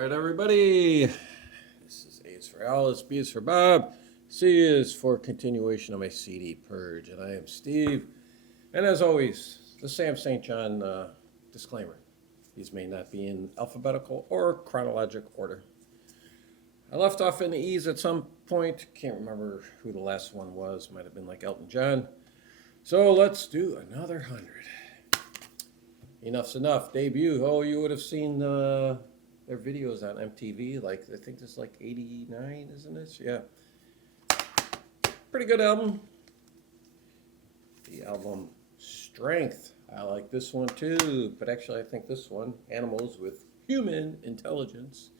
right, everybody. This is A is for Alice, B is for Bob, C is for continuation of my CD Purge, and I am Steve. And as always, the Sam St. John disclaimer. These may not be in alphabetical or chronologic order. I left off in the E's at some point. Can't remember who the last one was. Might have been like Elton John. So let's do another 100. Enough's enough. Debut. Oh, you would have seen their videos on MTV. Like, I think this is like 89, isn't it? Yeah. Pretty good album. The album Strength. I like this one too. But actually, I think this one, Animals with Human Intelligence,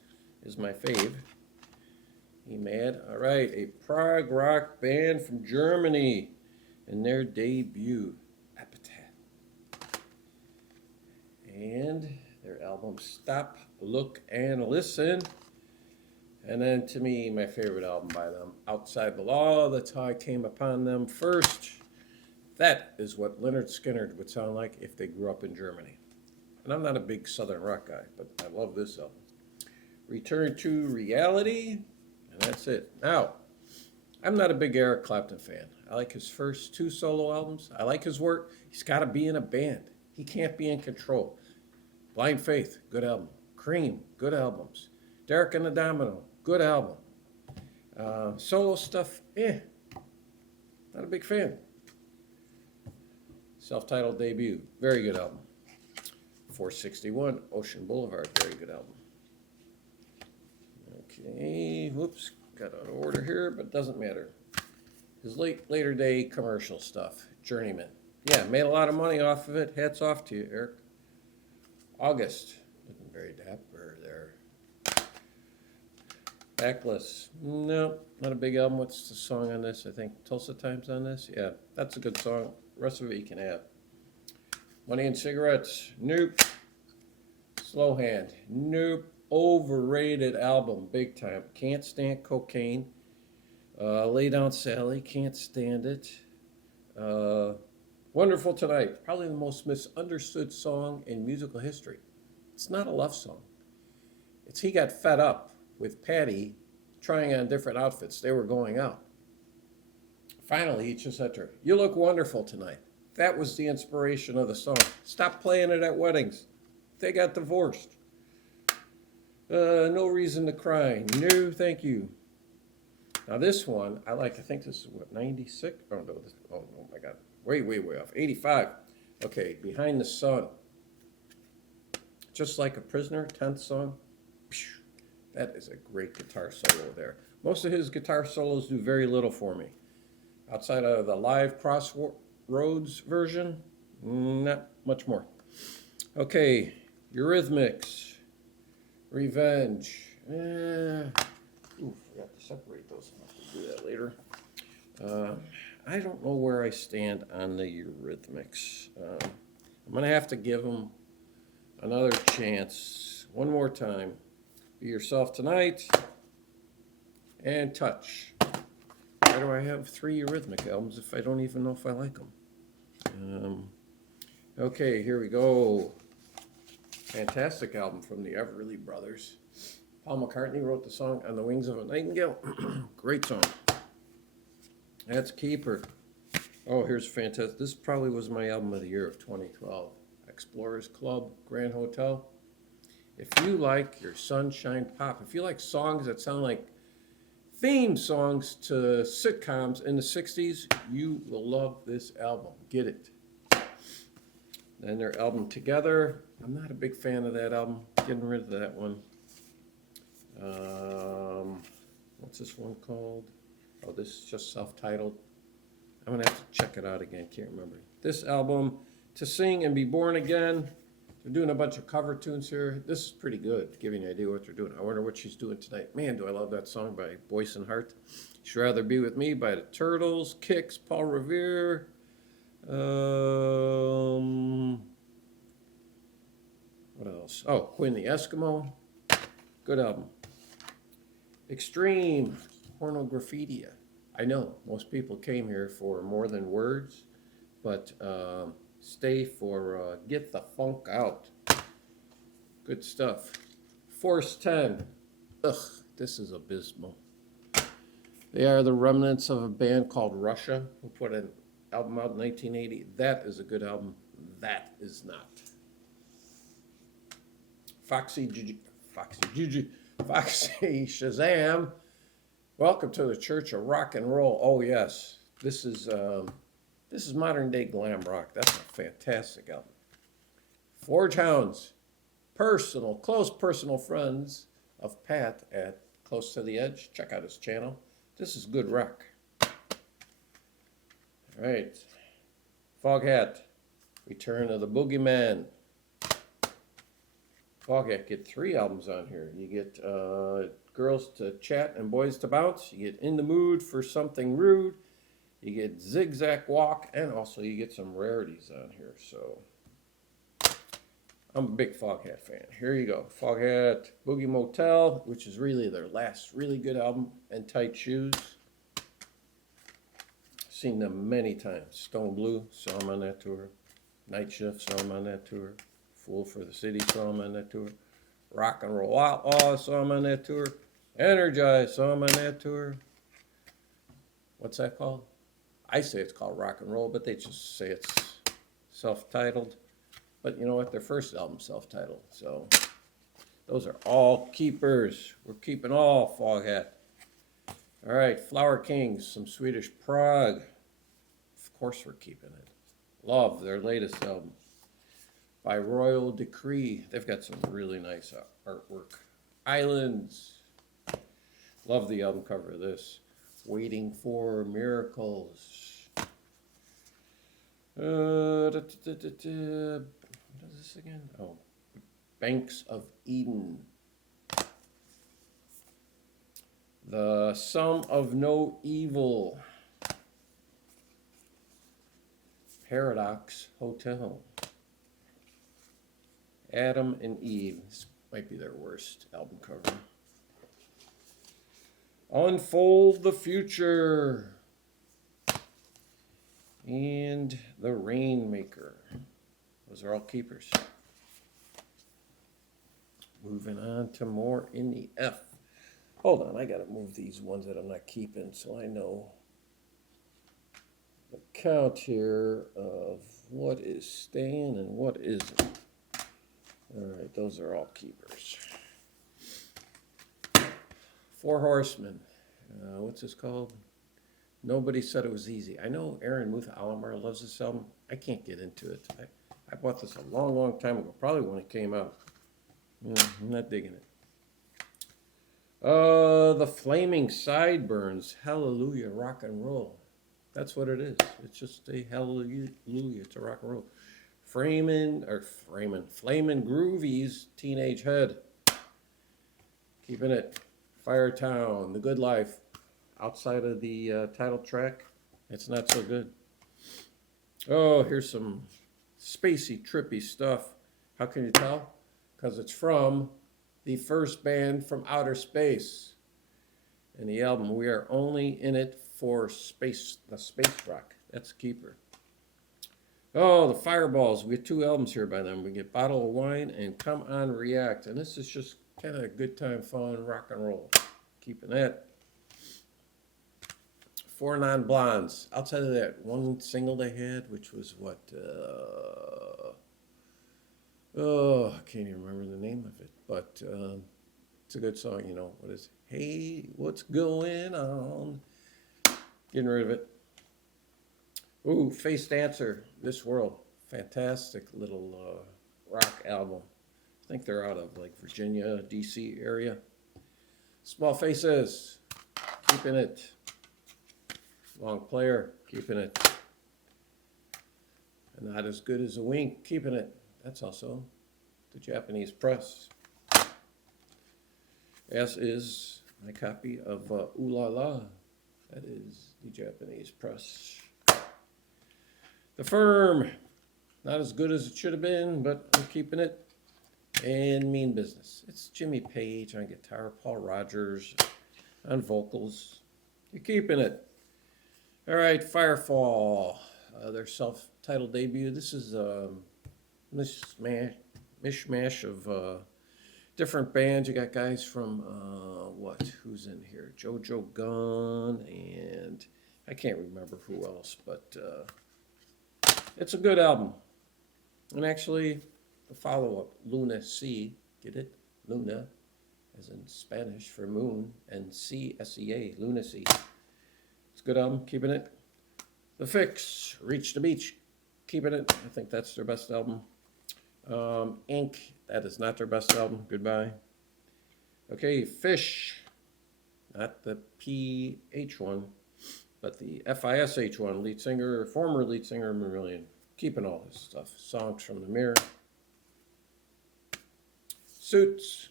is my fave. You mad? All right. A prog rock band from Germany and their debut, Appetite. And their album Stop, Look, and Listen. And then to me, my favorite album by them, Outside the Law. That's how I came upon them first. That is what Lynyrd Skynyrd would sound like if they grew up in Germany. And I'm not a big Southern rock guy, but I love this album. Return to Reality, and that's it. Now, I'm not a big Eric Clapton fan. I like his first 2 solo albums. I like his work. He's got to be in a band. He can't be in control. Blind Faith, good album. Cream, good albums. Derek and the Domino, good album. Solo stuff, not a big fan. Self-titled debut, very good album. 461, Ocean Boulevard, very good album. Okay, whoops, got out of order here, but doesn't matter. His later day commercial stuff, Journeyman. Yeah, made a lot of money off of it. Hats off to you, Eric. August, looking very dapper there. Backless, no, not a big album. What's the song on this? I think Tulsa Times on this. Yeah, that's a good song. The rest of it you can have. Money and Cigarettes, nope. Slow Hand, nope. Overrated album, big time. Can't stand Cocaine. Lay Down Sally, can't stand it. Wonderful Tonight, probably the most misunderstood song in musical history. It's not a love song. It's he got fed up with Patty trying on different outfits. They were going out. Finally, he just said to her, "You look wonderful tonight." That was the inspiration of the song. Stop playing it at weddings. They got divorced. No Reason to Cry. No, thank you. Now this one, I like. I think this is what, 96? Oh, no. Oh my God. Way off. 85. Okay, Behind the Sun. Just Like a Prisoner, 10th song. That is a great guitar solo there. Most of his guitar solos do very little for me. Outside of the live Crossroads version, not much more. Okay, Eurythmics. Revenge. Forgot to separate those. I'll have to do that later. I don't know where I stand on the Eurythmics. I'm going to have to give them another chance. One more time. Be Yourself Tonight. And Touch. Why do I have 3 Eurythmic albums if I don't even know if I like them? Okay, here we go. Fantastic album from the Everly Brothers. Paul McCartney wrote the song On the Wings of a Nightingale. Great song. That's Keeper. Oh, here's fantastic. This probably was my album of the year of 2012. Explorers Club, Grand Hotel. If you like your sunshine pop, if you like songs that sound like theme songs to sitcoms in the 60s, you will love this album. Get it. Then their album Together. I'm not a big fan of that album. Getting rid of that one. What's this one called? Oh, this is just self-titled. I'm going to have to check it out again. Can't remember. This album, To Sing and Be Born Again. They're doing a bunch of cover tunes here. This is pretty good, giving you an idea what they're doing. I wonder what she's doing tonight. Man, do I love that song by Boyce and Hart. She'd Rather Be With Me by the Turtles. Kicks, Paul Revere. What else? Oh, Quinn the Eskimo. Good album. Extreme, Pornographidia. I know most people came here for More Than Words, but stay for Get the Funk Out. Good stuff. Force 10. Ugh, this is abysmal. They are the remnants of a band called Russia, who put an album out in 1980. That is a good album. That is not. Foxy Shazam. Welcome to the Church of Rock and Roll. Oh yes, this is modern day glam rock. That's a fantastic album. Forge Hounds, close personal friends of Pat at Close to the Edge. Check out his channel. This is good rock. All right. Foghat, Return of the Boogeyman. Foghat, get 3 albums on here. You get Girls to Chat and Boys to Bounce. You get In the Mood for Something Rude. You get Zigzag Walk, and also you get some rarities on here. So I'm a big Foghat fan. Here you go. Foghat, Boogie Motel, which is really their last really good album, and Tight Shoes. Seen them many times. Stone Blue, saw them on that tour. Night Shift, saw them on that tour. Fool for the City, saw them on that tour. Rock and Roll Outlaw, saw them on that tour. Energize, saw them on that tour. What's that called? I say it's called Rock and Roll, but they just say it's self-titled. But you know what? Their first album self-titled. So those are all keepers. We're keeping all Foghat. All right, Flower Kings, some Swedish prog. Of course we're keeping it. Love, their latest album. By Royal Decree. They've got some really nice artwork. Islands. Love the album cover of this. Waiting for Miracles. What is this again? Oh, Banks of Eden. The Sum of No Evil. Paradox Hotel. Adam and Eve. This might be their worst album cover. Unfold the Future. And The Rainmaker. Those are all keepers. Moving on to more in the F. Hold on, I gotta move these ones that I'm not keeping so I know the count here of what is staying and what isn't. All right, those are all keepers. 4 Horsemen. What's this called? Nobody Said It Was Easy. I know Aaron Muth Alamar loves this album. I can't get into it. I bought this a long, long time ago, probably when it came out. I'm not digging it. The Flaming Sideburns. Hallelujah, Rock and Roll. That's what it is. It's just a hallelujah to rock and roll. Flamin' Groovy's Teenage Head. Keeping it. Firetown, The Good Life. Outside of the title track, it's not so good. Oh, here's some spacey, trippy stuff. How can you tell? Because it's from the first band from outer space. And the album, We Are Only in It for Space, the space rock. That's a keeper. Oh, the Fireballs. We get 2 albums here by them. We get Bottle of Wine and Come On React. And this is just kind of a good time, fun, rock and roll. Keeping that. 4 Non-Blondes. Outside of that one single they had, which was what? I can't even remember the name of it. But it's a good song, you know. What is it? Hey, what's going on? Getting rid of it. Ooh, Face Dancer, This World. Fantastic little rock album. I think they're out of like Virginia, D.C. area. Small Faces, keeping it. Long Player, keeping it. And Not As Good As a Wink, keeping it. That's also the Japanese press. As is my copy of Ooh La La. That is the Japanese press. The Firm, not as good as it should have been, but I'm keeping it. And Mean Business. It's Jimmy Page on guitar, Paul Rogers on vocals. You're keeping it. All right, Firefall, their self-titled debut. This is a mishmash of different bands. You got guys from, who's in here? JoJo Gunn, and I can't remember who else, but it's a good album. And actually, the follow-up, Luna C, get it? Luna, as in Spanish for moon, and C, S-E-A, Luna C. It's a good album, keeping it. The Fix, Reach the Beach, keeping it. I think that's their best album. Ink, that is not their best album. Goodbye. Okay, Fish, not the P-H one, but the F-I-S-H one, lead singer, former lead singer, Marillion. Keeping all his stuff. Songs from the Mirror. Suits.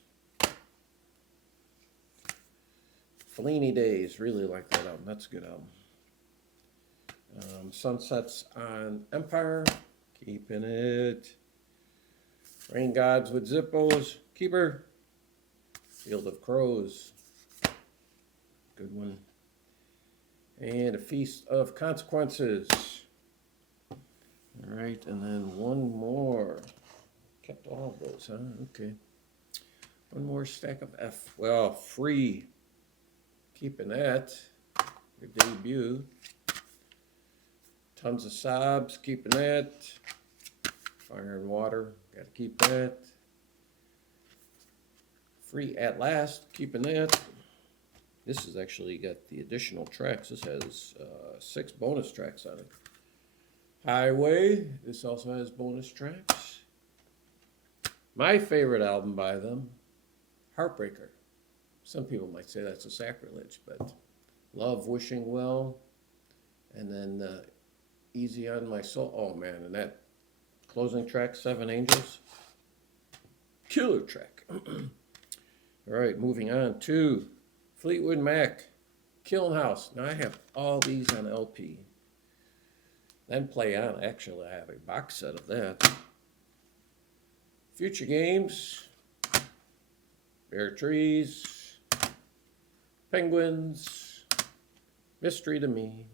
Fellini Days, really like that album. That's a good album. Sunsets on Empire, keeping it. Rain Gods with Zippos, keeper. Field of Crows, good one. And A Feast of Consequences. All right, and then one more. Kept all of those, huh? Okay. One more stack of F. Well, Free. Keeping that. Your debut. Tons of Sobs. Keeping that. Fire and Water. Got to keep that. Free at Last. Keeping that. This has actually got the additional tracks. This has 6 bonus tracks on it. Highway, this also has bonus tracks. My favorite album by them, Heartbreaker. Some people might say that's a sacrilege, but Love, Wishing Well, and then Easy on My Soul. Oh man, and that closing track, 7 Angels, killer track. All right, moving on to Fleetwood Mac, Kiln House. Now I have all these on LP. Then Play On. Actually, I have a box set of that. Future Games, Bare Trees, Penguins, Mystery to Me,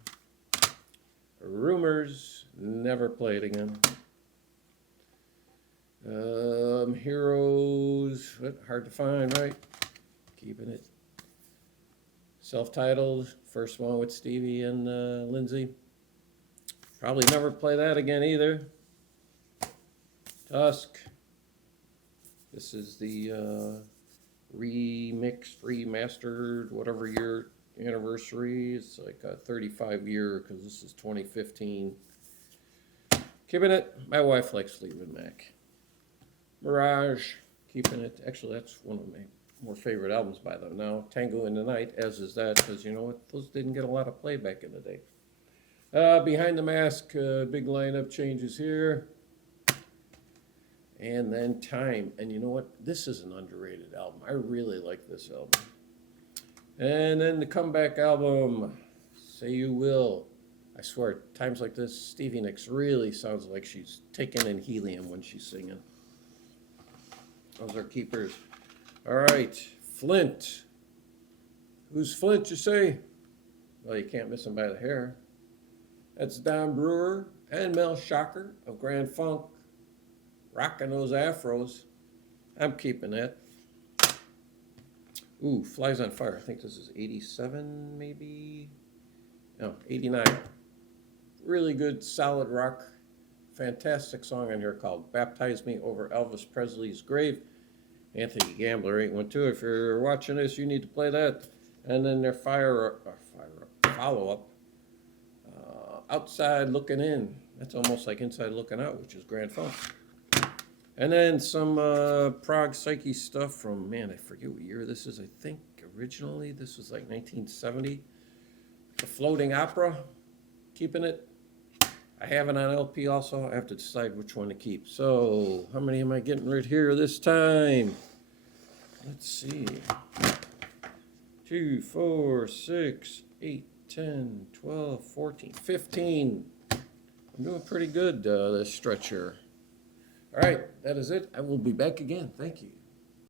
Rumors, never played again. Heroes, hard to find, right? Keeping it. Self-titled, first one with Stevie and Lindsay. Probably never play that again either. Tusk. This is the remixed, remastered, whatever year anniversary. It's like a 35 year because this is 2015. Keeping it. My wife likes Fleetwood Mac. Mirage. Keeping it. Actually, that's one of my more favorite albums by them now. Tango in the Night, as is that, because you know what? Those didn't get a lot of play back in the day. Behind the Mask, big lineup changes here. And then Time. And you know what? This is an underrated album. I really like this album. And then the comeback album, Say You Will. I swear, times like this, Stevie Nicks really sounds like she's taking in helium when she's singing. Those are keepers. All right, Flint. Who's Flint, you say? Well, you can't miss him by the hair. That's Don Brewer and Mel Shocker of Grand Funk. Rocking those afros. I'm keeping that. Ooh, Flies on Fire. I think this is 87, maybe? No, 89. Really good, solid rock. Fantastic song on here called Baptize Me Over Elvis Presley's Grave. Anthony Gambler 812. If you're watching this, you need to play that. And then their follow-up, Outside Looking In. That's almost like Inside Looking Out, which is Grand Funk. And then some Prague Psyche stuff from, man, I forget what year this is. I think originally this was like 1970. The Floating Opera, keeping it. I have it on LP also. I have to decide which one to keep. So, how many am I getting right here this time? Let's see. 2, 4, 6, 8, 10, 12, 14, 15. I'm doing pretty good this stretch here. All right, that is it. I will be back again. Thank you.